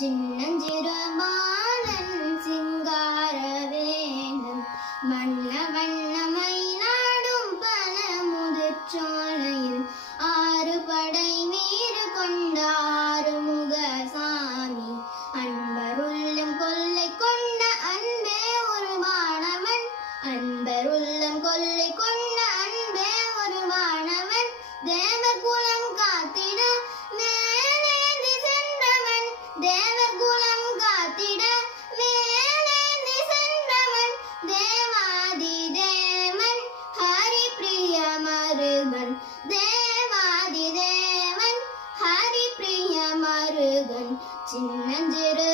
சின்னஞ்சிறு பாலன் சிங்காரவேலன் வண்ண வண்ணமை நாடும் பல முதிர்ச்சோலையில் ஆறு படை வீறு கொண்ட ஆறுமுக சாமி அன்பருள்ளம் கொள்ளை கொண்ட அன்பே உருவானவன் அன்பருள்ளம் கொள்ளை கொண்ட அன்பே உருவானவன் தேவர் குலம் காத்திட மேலேந்தி சென்றவன் தேவர் குலம் காத்திட மேலேந்தி சென்றவன் தேவாதி தேவன் ஹரி பிரிய மருகன் தேவாதி தேவன் ஹரி பிரிய மருகன் சின்னஞ்சிறு